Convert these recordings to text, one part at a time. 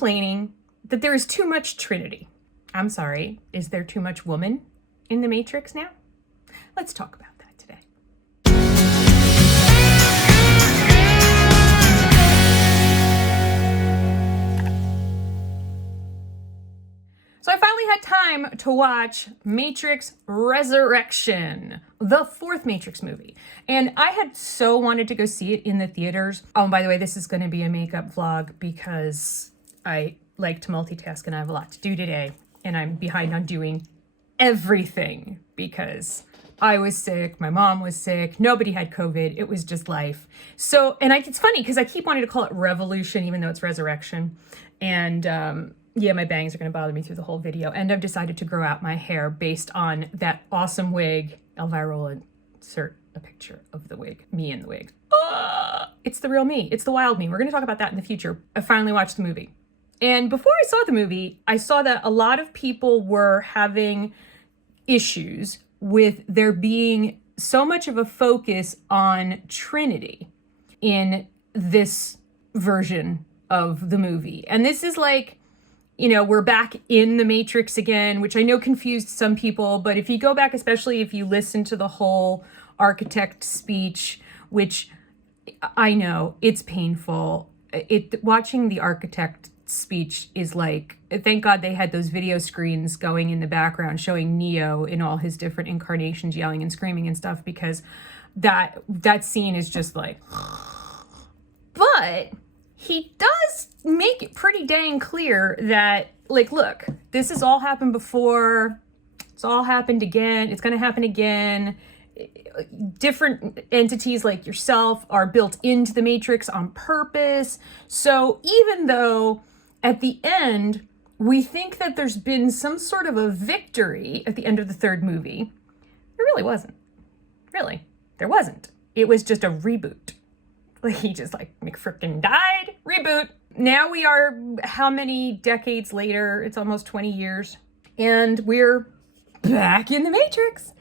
complaining that there is too much Trinity. I'm sorry, is there too much woman in the Matrix now? Let's talk about that today. So I finally had time to watch Matrix Resurrection, the fourth Matrix movie. And I had so wanted to go see it in the theaters. Oh, and by the way, this is going to be a makeup vlog because I like to multitask and I have a lot to do today. And I'm behind on doing everything because I was sick, my mom was sick, nobody had COVID, it was just life. So, and it's funny because I keep wanting to call it Revolution even though it's Resurrection. And yeah, my bangs are going to bother me through the whole video. And I've decided to grow out my hair based on that awesome wig. Elvira will insert a picture of the wig, me in the wig. It's the real me, it's the wild me. We're going to talk about that in the future. I finally watched the movie. And before I saw the movie, I saw that a lot of people were having issues with there being so much of a focus on Trinity in this version of the movie. And this is like, you know, we're back in the Matrix again, which I know confused some people, but if you go back, especially if you listen to the whole architect speech, which I know it's painful, watching the architect speech is like, thank God they had those video screens going in the background showing Neo in all his different incarnations yelling and screaming and stuff, because that scene is just like, but he does make it pretty dang clear that, like, look, this has all happened before, it's all happened again, it's going to happen again. Different entities like yourself are built into the Matrix on purpose. So even though at the end, we think that there's been some sort of a victory at the end of the third movie, there really wasn't. Really, there wasn't. It was just a reboot. Like, he just like McFrickin' died, reboot. Now we are how many decades later? It's almost 20 years. And we're back in the Matrix.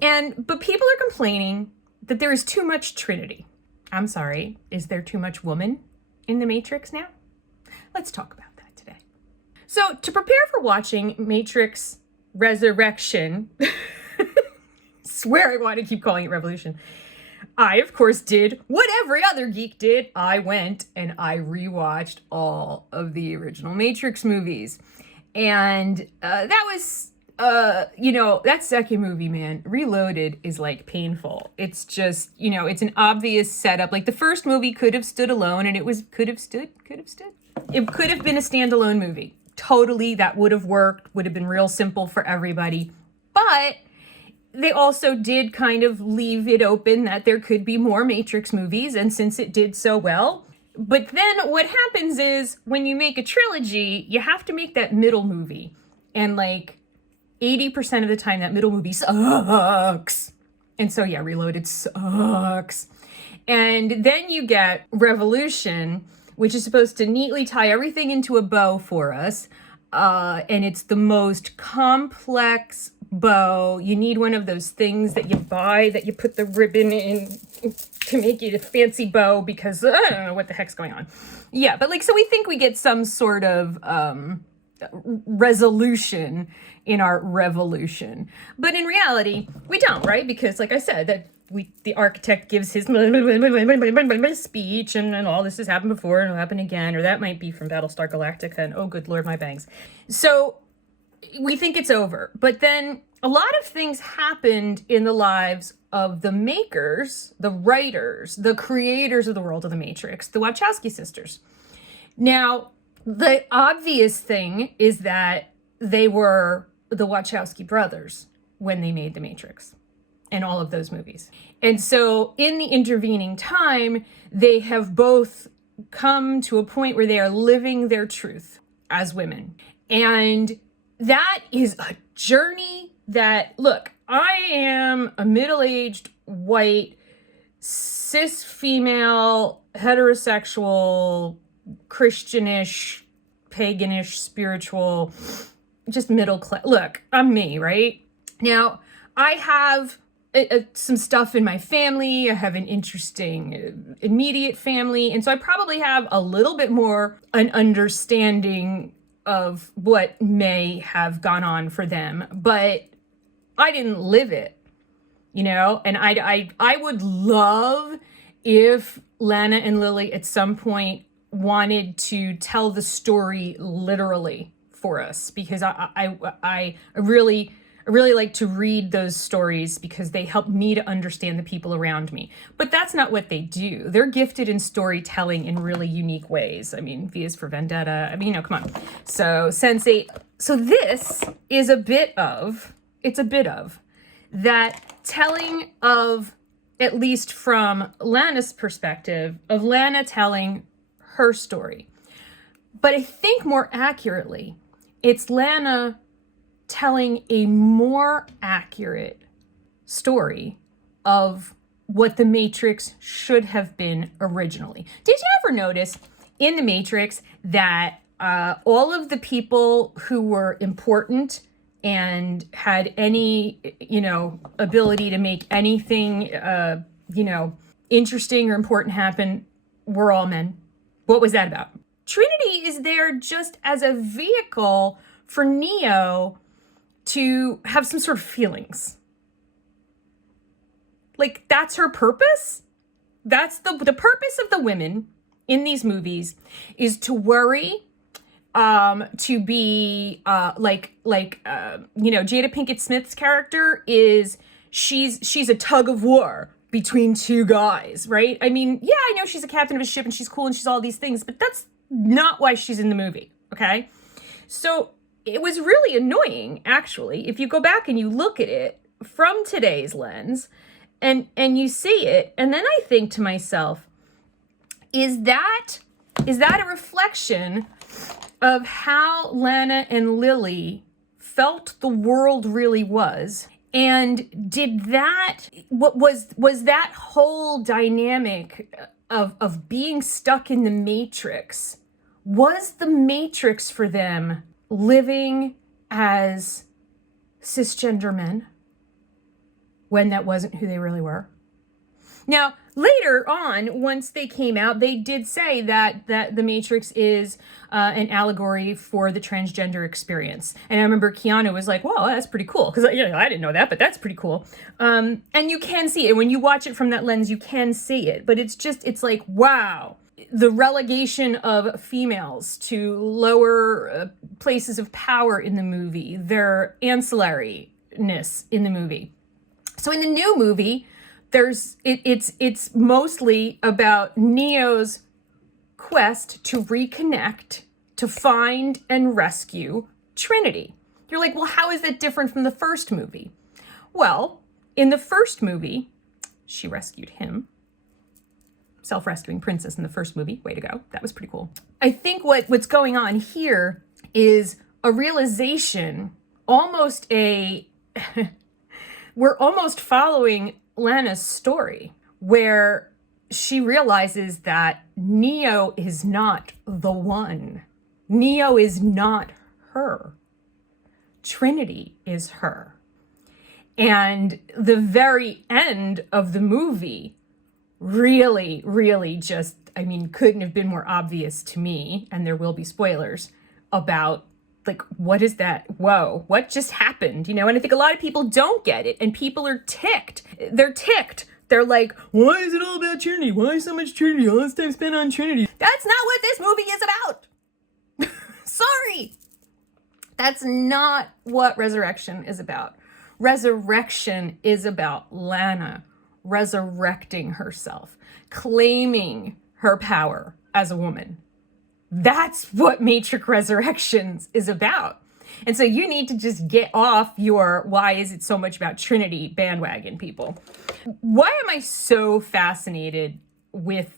But people are complaining that there is too much Trinity. I'm sorry, is there too much woman in the Matrix now? Let's talk about that today. So to prepare for watching Matrix Resurrection, swear I want to keep calling it Revolution, I, of course, did what every other geek did. I went and I rewatched all of the original Matrix movies. And that was, you know, that second movie, man, Reloaded is like painful. It's just, you know, it's an obvious setup. Like the first movie could have stood alone and could have stood. It could have been a standalone movie. Totally, that would have worked, would have been real simple for everybody. But they also did kind of leave it open that there could be more Matrix movies, and since it did so well. But then what happens is when you make a trilogy, you have to make that middle movie. And like 80% of the time, that middle movie sucks. And so, yeah, Reloaded sucks. And then you get Revolution, which is supposed to neatly tie everything into a bow for us. And it's the most complex bow. You need one of those things that you buy that you put the ribbon in to make it a fancy bow because I don't know what the heck's going on. Yeah, but like, so we think we get some sort of resolution in our revolution. But in reality, we don't, right? Because like I said, that the architect gives his speech and all this has happened before and it'll happen again, or that might be from Battlestar Galactica and oh good Lord, my bangs. So we think it's over. But then a lot of things happened in the lives of the makers, the writers, the creators of the world of the Matrix, the Wachowski sisters. Now, the obvious thing is that they were the Wachowski brothers when they made the Matrix and all of those movies. And so in the intervening time, they have both come to a point where they are living their truth as women. And that is a journey that, look, I am a middle-aged, white, cis female, heterosexual, Christianish, paganish, spiritual, just middle class. Look, I'm me, right? Now, I have some stuff in my family. I have an interesting immediate family. And so I probably have a little bit more an understanding of what may have gone on for them, but I didn't live it, you know? And I would love if Lana and Lily at some point wanted to tell the story literally for us, because I really like to read those stories because they help me to understand the people around me. But that's not what they do. They're gifted in storytelling in really unique ways. I mean, V is for Vendetta. I mean, you know, come on. So Sense8. So this is a bit of that telling of, at least from Lana's perspective, of Lana telling her story. But I think more accurately, it's Lana telling a more accurate story of what the Matrix should have been originally. Did you ever notice in the Matrix that all of the people who were important and had any, you know, ability to make anything, you know, interesting or important happen were all men? What was that about? Trinity is there just as a vehicle for Neo to have some sort of feelings. Like, that's her purpose? That's the purpose of the women in these movies, is to worry, to be you know, Jada Pinkett Smith's character is, she's a tug of war between two guys, right? I mean, yeah, I know she's a captain of a ship and she's cool and she's all these things, but that's not why she's in the movie, okay? So it was really annoying, actually, if you go back and you look at it from today's lens and you see it, and then I think to myself, is that a reflection of how Lana and Lily felt the world really was? And did that, what was that whole dynamic of being stuck in the Matrix, was the Matrix for them living as cisgender men when that wasn't who they really were? Now, later on, once they came out, they did say that the Matrix is an allegory for the transgender experience. And I remember Keanu was like, "Well, that's pretty cool," because you know, I didn't know that, but that's pretty cool. And you can see it when you watch it from that lens. You can see it, but it's like, wow, the relegation of females to lower places of power in the movie, their ancillariness in the movie. So in the new movie, it's mostly about Neo's quest to reconnect, to find and rescue Trinity. You're like, well, how is that different from the first movie? Well, in the first movie, she rescued him. Self-rescuing princess in the first movie. Way to go. That was pretty cool. I think what's going on here is a realization, almost we're almost following Lana's story, where she realizes that Neo is not the one. Neo is not her. Trinity is her. And the very end of the movie really, really just, I mean, couldn't have been more obvious to me, and there will be spoilers, about like, what is that? Whoa, what just happened? You know, and I think a lot of people don't get it, and people are ticked. They're ticked. They're like, why is it all about Trinity? Why so much Trinity? All this time spent on Trinity. That's not what this movie is about. Sorry. That's not what Resurrection is about. Resurrection is about Lana resurrecting herself, claiming her power as a woman. That's what Matrix Resurrections is about. And so you need to just get off your why is it so much about Trinity bandwagon, people. Why am I so fascinated with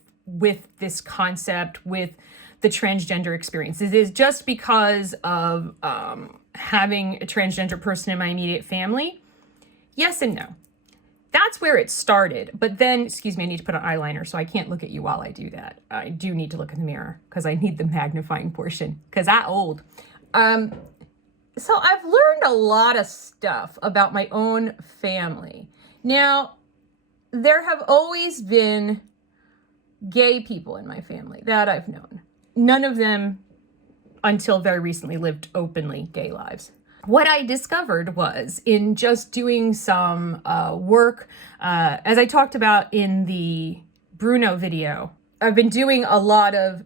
this concept, with the transgender experience? Is it just because of having a transgender person in my immediate family? Yes and no. That's where it started. But then, excuse me, I need to put on eyeliner, so I can't look at you while I do that. I do need to look in the mirror because I need the magnifying portion because I'm old. So I've learned a lot of stuff about my own family. Now, there have always been gay people in my family that I've known. None of them, until very recently, lived openly gay lives. What I discovered was, in just doing some work, as I talked about in the Bruno video, I've been doing a lot of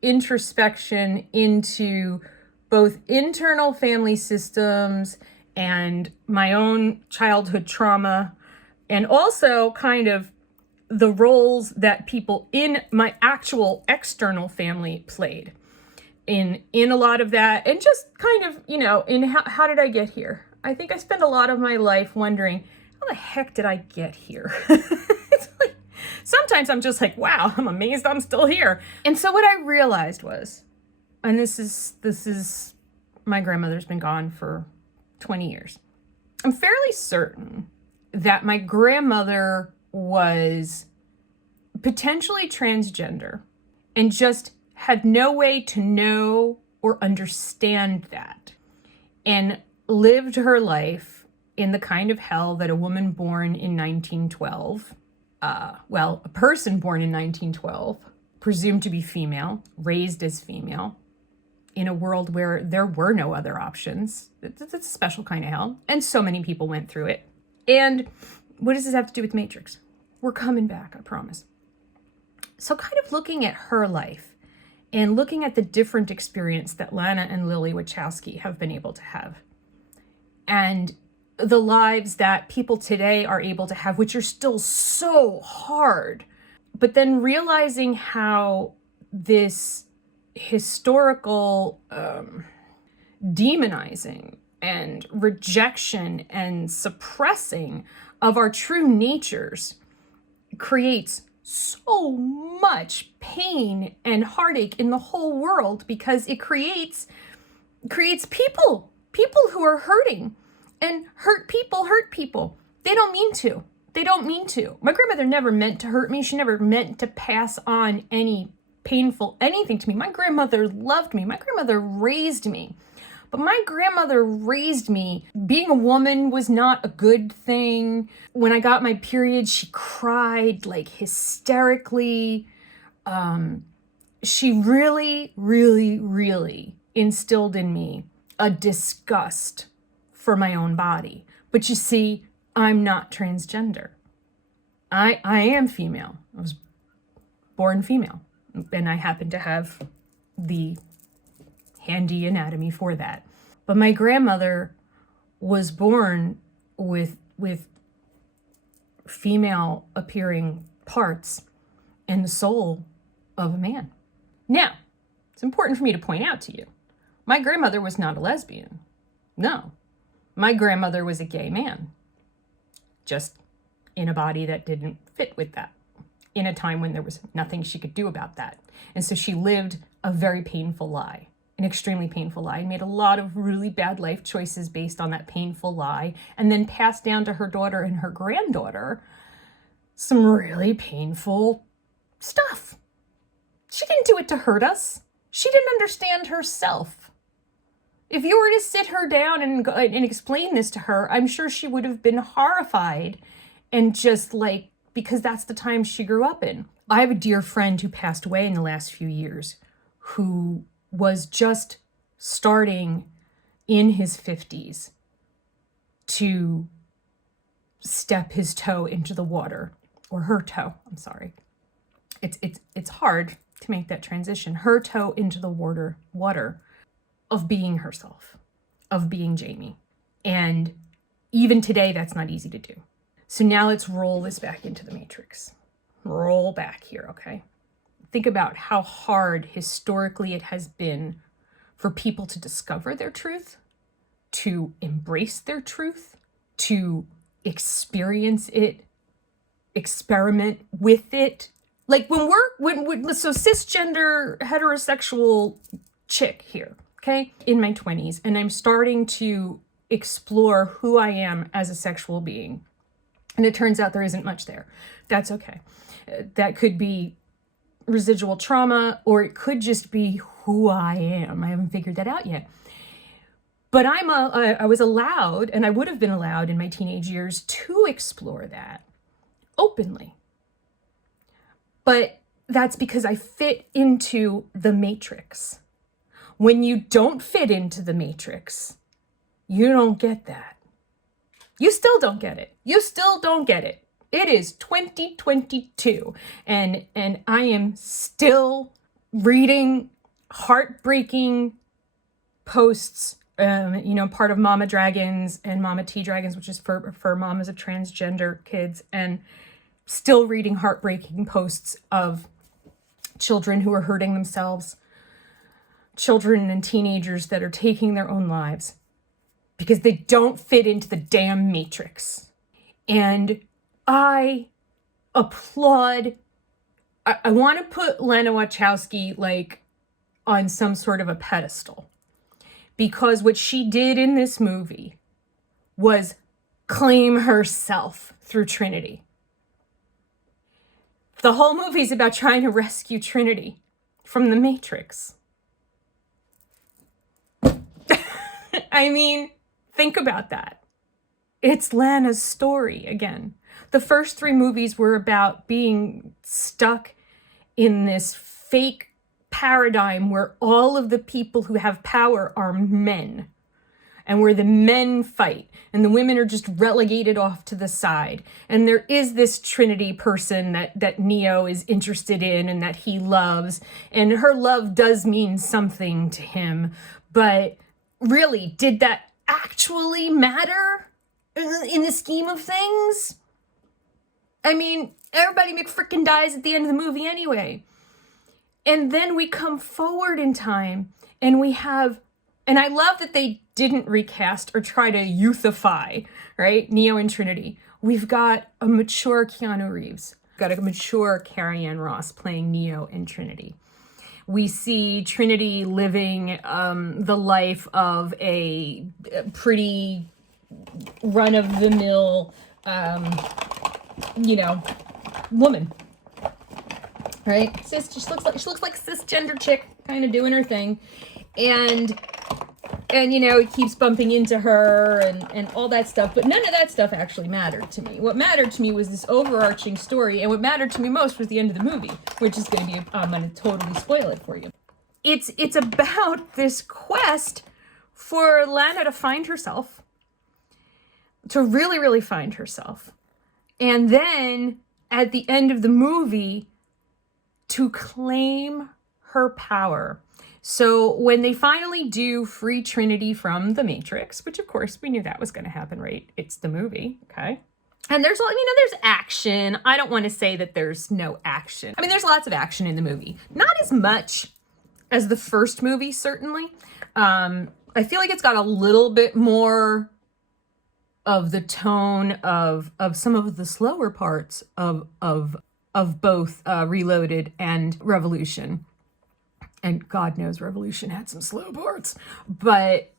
introspection into both internal family systems and my own childhood trauma, and also kind of the roles that people in my actual external family played in a lot of that, and just kind of, in how did I get here? I think I spent a lot of my life wondering, how the heck did I get here? It's like, sometimes I'm just like, wow, I'm amazed I'm still here. And so what I realized was, and this is my grandmother's been gone for 20 years. I'm fairly certain that my grandmother was potentially transgender and just had no way to know or understand that, and lived her life in the kind of hell that a woman born in 1912, a person born in 1912, presumed to be female, raised as female, in a world where there were no other options. It's a special kind of hell, and so many people went through it. And what does this have to do with Matrix? We're coming back, I promise. So kind of looking at her life, and looking at the different experience that Lana and Lily Wachowski have been able to have, and the lives that people today are able to have, which are still so hard, but then realizing how this historical demonizing and rejection and suppressing of our true natures creates so much pain and heartache in the whole world, because it creates people who are hurting, and hurt people. They don't mean to. My grandmother never meant to hurt me. She never meant to pass on any painful anything to me. My grandmother loved me. My grandmother raised me. But my grandmother raised me. Being a woman was not a good thing. When I got my period, she cried like hysterically. She really, really, really instilled in me a disgust for my own body. But you see, I'm not transgender. I am female. I was born female. And I happen to have the handy anatomy for that. But my grandmother was born with female appearing parts and the soul of a man. Now, it's important for me to point out to you, my grandmother was not a lesbian. No, my grandmother was a gay man, just in a body that didn't fit with that, in a time when there was nothing she could do about that. And so she lived a very painful lie. An extremely painful lie, and made a lot of really bad life choices based on that painful lie, and then passed down to her daughter and her granddaughter some really painful stuff. She didn't do it to hurt us. She didn't understand herself. If you were to sit her down and explain this to her, I'm sure she would have been horrified, and just like, because that's the time she grew up in. I have a dear friend who passed away in the last few years, who was just starting in his 50s to step his toe into the water, or her toe, I'm sorry. It's hard to make that transition. Her toe into the water of being herself, of being Jamie. And even today, that's not easy to do. So now let's roll this back into the Matrix. Roll back here, okay? Think about how hard historically it has been for people to discover their truth, to embrace their truth, to experience it, experiment with it. Like so cisgender heterosexual chick here, okay, in my 20s, and I'm starting to explore who I am as a sexual being. And it turns out there isn't much there. That's okay. That could be residual trauma, or it could just be who I am. I haven't figured that out yet. But I was allowed, and I would have been allowed in my teenage years to explore that openly. But that's because I fit into the matrix. When you don't fit into the matrix, you don't get that. You still don't get it. You still don't get it. It is 2022, and I am still reading heartbreaking posts, part of Mama Dragons and Mama T Dragons, which is for mamas of transgender kids, and still reading heartbreaking posts of children who are hurting themselves, children and teenagers that are taking their own lives because they don't fit into the damn matrix. And I applaud, I want to put Lana Wachowski like on some sort of a pedestal, because what she did in this movie was claim herself through Trinity. The whole movie is about trying to rescue Trinity from the Matrix. I mean, think about that. It's Lana's story again. The first 3 movies were about being stuck in this fake paradigm where all of the people who have power are men, and where the men fight and the women are just relegated off to the side. And there is this Trinity person that Neo is interested in and that he loves, and her love does mean something to him. But really, did that actually matter in the scheme of things? I mean, everybody McFrickin' dies at the end of the movie anyway. And then we come forward in time and we have, and I love that they didn't recast or try to youthify, right? Neo and Trinity. We've got a mature Keanu Reeves, got a mature Carrie-Anne Ross playing Neo and Trinity. We see Trinity living the life of a pretty run-of-the-mill, woman, right? She looks like cisgender chick, kind of doing her thing, and he keeps bumping into her and all that stuff. But none of that stuff actually mattered to me. What mattered to me was this overarching story, and what mattered to me most was the end of the movie, which is going to be, I'm going to totally spoil it for you. It's about this quest for Lana to find herself, to really, really find herself. And then at the end of the movie, to claim her power. So when they finally do free Trinity from the Matrix, which of course we knew that was going to happen, right? It's the movie, okay? And there's action. I don't want to say that there's no action. I mean, there's lots of action in the movie. Not as much as the first movie, certainly. I feel like it's got a little bit more of the tone of some of the slower parts of both Reloaded and Revolution. And God knows Revolution had some slow parts, but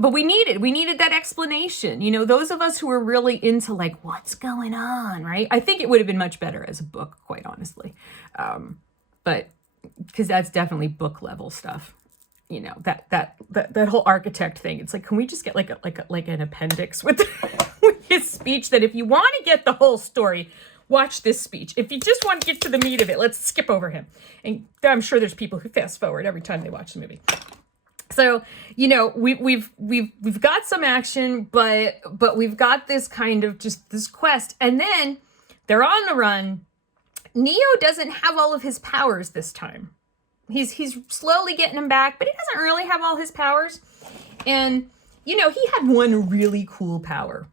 we needed that explanation. Those of us who were really into like, what's going on, right? I think it would have been much better as a book, quite honestly. But because that's definitely book level stuff. That whole architect thing. It's like, can we just get like an appendix with with his speech, that if you want to get the whole story, watch this speech. If you just want to get to the meat of it, let's skip over him. And I'm sure there's people who fast forward every time they watch the movie. So, we've got some action, but we've got this kind of just this quest. And then they're on the run. Neo doesn't have all of his powers this time. He's slowly getting them back, but he doesn't really have all his powers. And, he had one really cool power.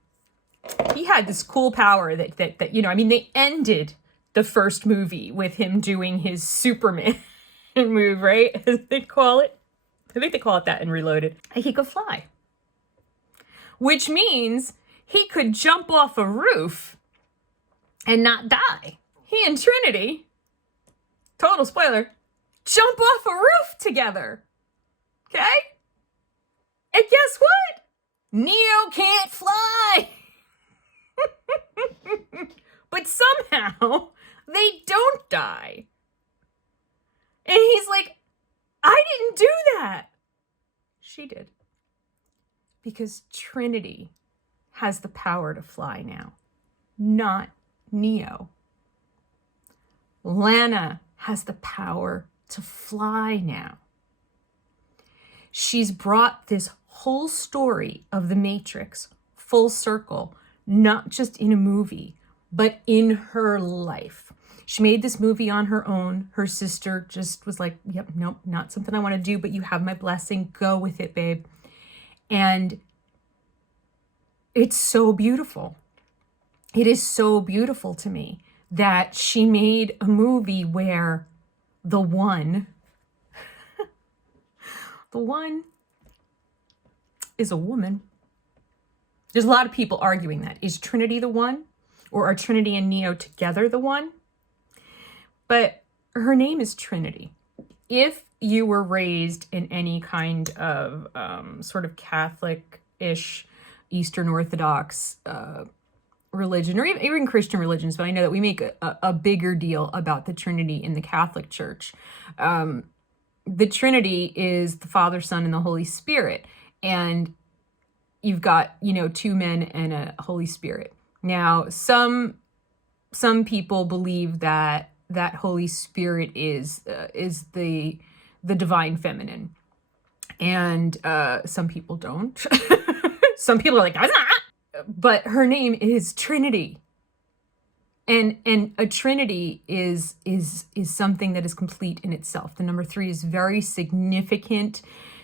He had this cool power that they ended the first movie with him doing his Superman move, right? As they call it. I think they call it that in Reloaded. He could fly. Which means he could jump off a roof and not die. He and Trinity, total spoiler, jump off a roof together. Okay? And guess what? Neo can't fly. But somehow they don't die. And he's like, I didn't do that. She did. Because Trinity has the power to fly now, not Neo. Lana has the power to fly now. She's brought this whole story of the Matrix full circle, not just in a movie, but in her life. She made this movie on her own. Her sister just was like, yep, nope, not something I want to do, but you have my blessing. Go with it, babe. And it's so beautiful. It is so beautiful to me that she made a movie where the one is a woman. There's a lot of people arguing that. Is Trinity the one? Or are Trinity and Neo together the one? But her name is Trinity. If you were raised in any kind of sort of Catholic-ish, Eastern Orthodox religion, or even Christian religions, but I know that we make a bigger deal about the Trinity in the Catholic Church. The Trinity is the Father, Son, and the Holy Spirit. And you've got, two men and a Holy Spirit. Now, some people believe that Holy Spirit is the divine feminine. And some people don't. Some people are like, that's not. But her name is Trinity. And a Trinity is something that is complete in itself. The number 3 is very significant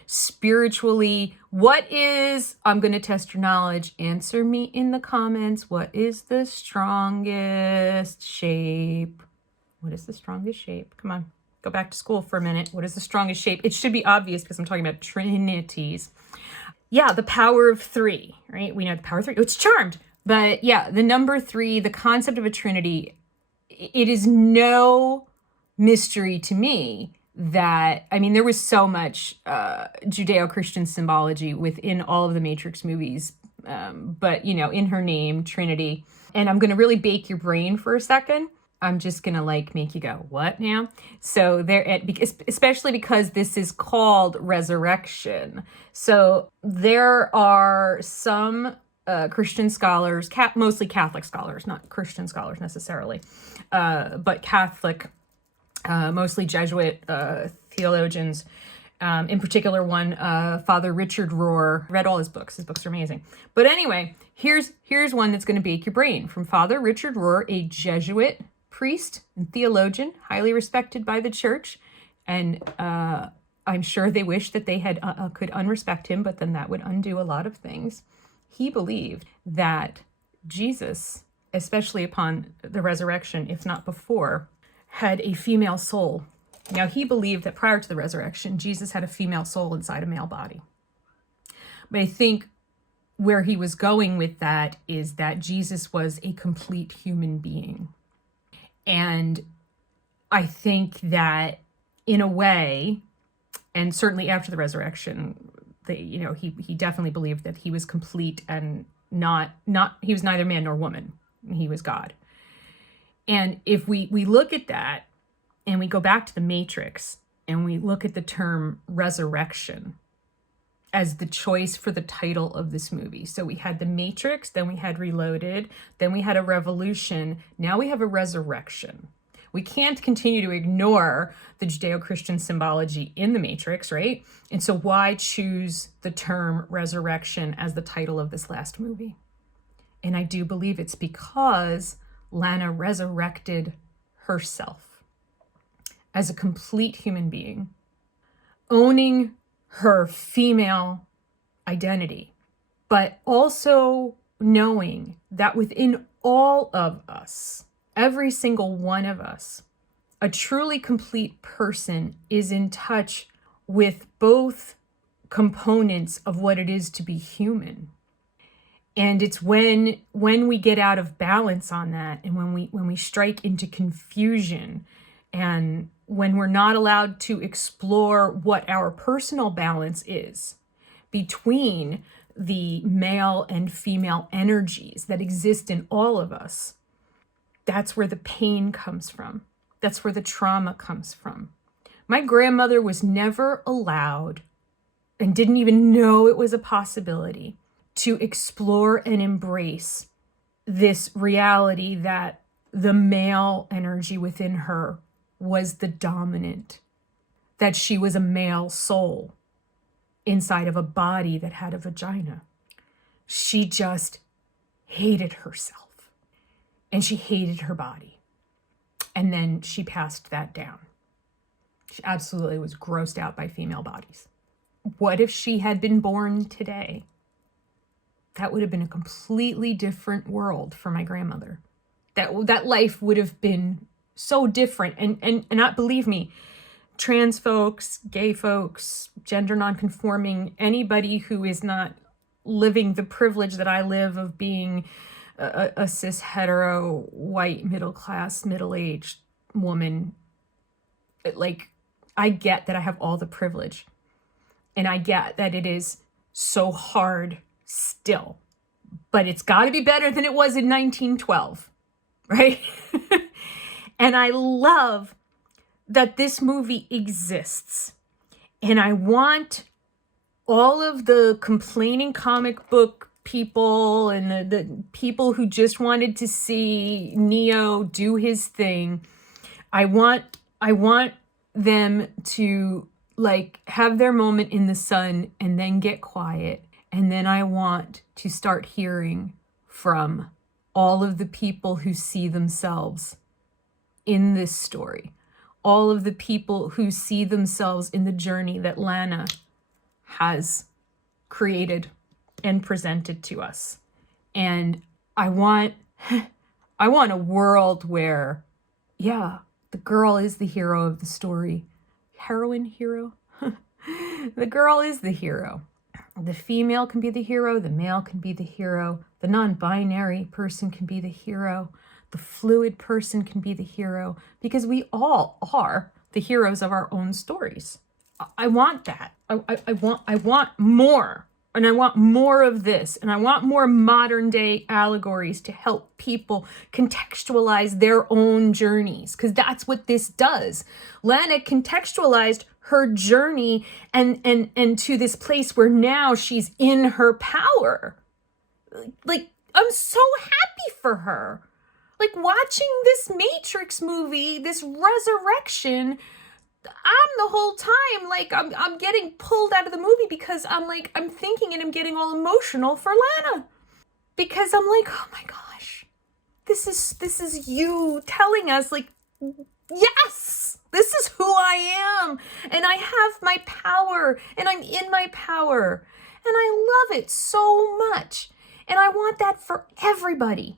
spiritually. I'm going to test your knowledge. Answer me in the comments. What is the strongest shape? What is the strongest shape? Come on, go back to school for a minute. What is the strongest shape? It should be obvious because I'm talking about trinities. Yeah, the power of 3, right? We know the power of 3. It's charmed. But yeah, the number 3, the concept of a Trinity, it is no mystery to me that, there was so much Judeo-Christian symbology within all of the Matrix movies. But, in her name, Trinity. And I'm going to really bake your brain for a second. I'm just going to make you go, what now? So especially because this is called resurrection. So there are some Christian scholars, mostly Catholic scholars, not Christian scholars necessarily, but Catholic, mostly Jesuit theologians. In particular, one, Father Richard Rohr, read all his books. His books are amazing. But anyway, here's one that's going to bake your brain. From Father Richard Rohr, a Jesuit priest and theologian, highly respected by the church. And I'm sure they wish that they had could unrespect him, but then that would undo a lot of things. He believed that Jesus, especially upon the resurrection, if not before, had a female soul. Now, he believed that prior to the resurrection, Jesus had a female soul inside a male body. But I think where he was going with that is that Jesus was a complete human being. And I think that in a way, and certainly after the resurrection, he definitely believed that he was complete and not he was neither man nor woman. He was God. And if we look at that and we go back to the Matrix and we look at the term resurrection as the choice for the title of this movie. So we had the Matrix, then we had Reloaded, then we had a revolution. Now we have a resurrection. We can't continue to ignore the Judeo-Christian symbology in the Matrix, right? And so why choose the term resurrection as the title of this last movie? And I do believe it's because Lana resurrected herself as a complete human being, owning her female identity, but also knowing that within all of us, every single one of us, a truly complete person is in touch with both components of what it is to be human. And it's when we get out of balance on that, and when we strike into confusion, and when we're not allowed to explore what our personal balance is between the male and female energies that exist in all of us, that's where the pain comes from. That's where the trauma comes from. My grandmother was never allowed and didn't even know it was a possibility, to explore and embrace this reality that the male energy within her was the dominant, that she was a male soul inside of a body that had a vagina. She just hated herself, and she hated her body. And then she passed that down. She absolutely was grossed out by female bodies. What if she had been born today? That would have been a completely different world for my grandmother. That life would have been so different. And not, believe me, trans folks, gay folks, gender nonconforming, anybody who is not living the privilege that I live of being a cis-hetero, white, middle-class, middle-aged woman, like, I get that I have all the privilege. And I get that it is so hard still. But it's got to be better than it was in 1912, right? And I love that this movie exists. And I want all of the complaining comic book people and the people who just wanted to see Neo do his thing, I want them to like have their moment in the sun and then get quiet. And then I want to start hearing from all of the people who see themselves in this story, all of the people who see themselves in the journey that Lana has created and presented to us. And I want a world where, yeah, the girl is the hero of the story. Heroine, hero? The girl is the hero. The female can be the hero. The male can be the hero. The non-binary person can be the hero. The fluid person can be the hero, because we all are the heroes of our own stories. I want that. I want more. And I want more of this. And I want more modern day allegories to help people contextualize their own journeys, because that's what this does. Lana contextualized her journey and to this place where now she's in her power. Like, I'm so happy for her. Like, watching this Matrix movie, this resurrection, I'm the whole time, like, I'm getting pulled out of the movie because I'm thinking and I'm getting all emotional for Lana. Because I'm like, oh my gosh, this is you telling us, like, yes, this is who I am. And I have my power and I'm in my power. And I love it so much. And I want that for everybody.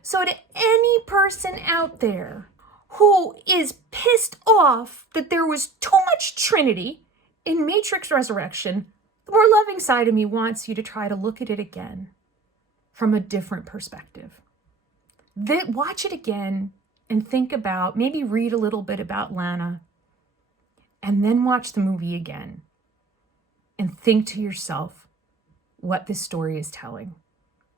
So to any person out there who is pissed off that there was too much Trinity in Matrix Resurrection, the more loving side of me wants you to try to look at it again from a different perspective. Watch it again and think about, maybe read a little bit about Lana, and then watch the movie again and think to yourself what this story is telling.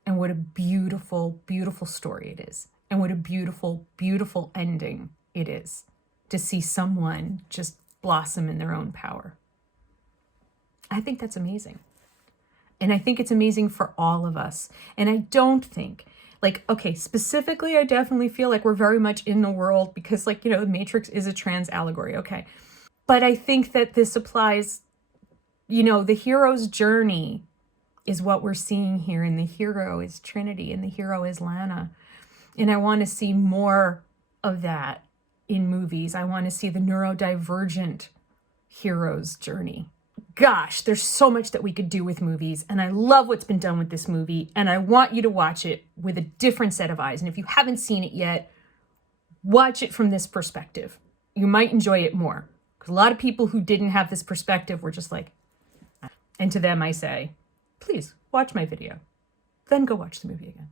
And what a beautiful, beautiful story it is. And what a beautiful, beautiful ending it is to see someone just blossom in their own power. I think that's amazing. And I think it's amazing for all of us. And I don't think, like, okay, specifically, I definitely feel like we're very much in the world because, like, you know, Matrix is a trans allegory, okay. But I think that this applies, you know, the hero's journey is what we're seeing here, and the hero is Trinity, and the hero is Lana. And I want to see more of that in movies. I want to see the neurodivergent hero's journey. Gosh, there's so much that we could do with movies, and I love what's been done with this movie, and I want you to watch it with a different set of eyes. And if you haven't seen it yet, watch it from this perspective. You might enjoy it more, because a lot of people who didn't have this perspective were just like, and to them I say, please watch my video, then go watch the movie again.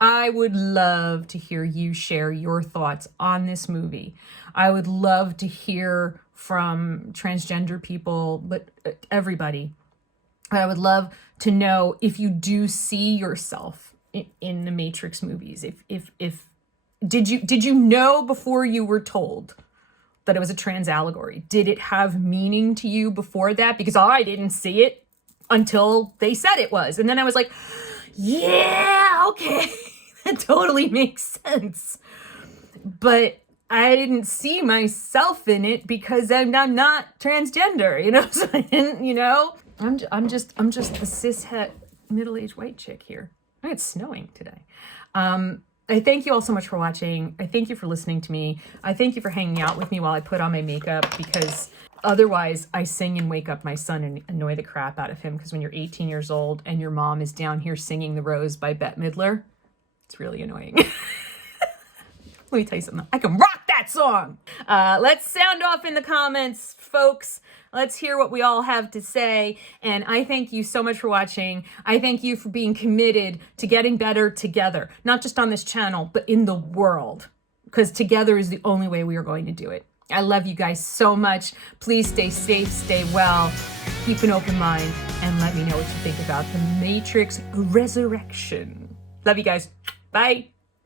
I would love to hear you share your thoughts on this movie. I would love to hear from transgender people, but everybody. I would love to know if you do see yourself in the Matrix movies. If did you know before you were told, that it was a trans allegory? Did it have meaning to you before that? Because I didn't see it until they said it was. And then I was like, yeah, okay, that totally makes sense. But I didn't see myself in it because I'm not transgender, you know? So I didn't, you know? I'm just the cis-het middle-aged white chick here. Oh, it's snowing today. I thank you all so much for watching. I thank you for listening to me. I thank you for hanging out with me while I put on my makeup, because otherwise I sing and wake up my son and annoy the crap out of him, because when you're 18 years old and your mom is down here singing The Rose by Bette Midler, it's really annoying. Let me tell you something. I can rock that song. Let's sound off in the comments, folks. Let's hear what we all have to say. And I thank you so much for watching. I thank you for being committed to getting better together, not just on this channel, but in the world, because together is the only way we are going to do it. I love you guys so much. Please stay safe, stay well, keep an open mind, and let me know what you think about the Matrix Resurrection. Love you guys. Bye.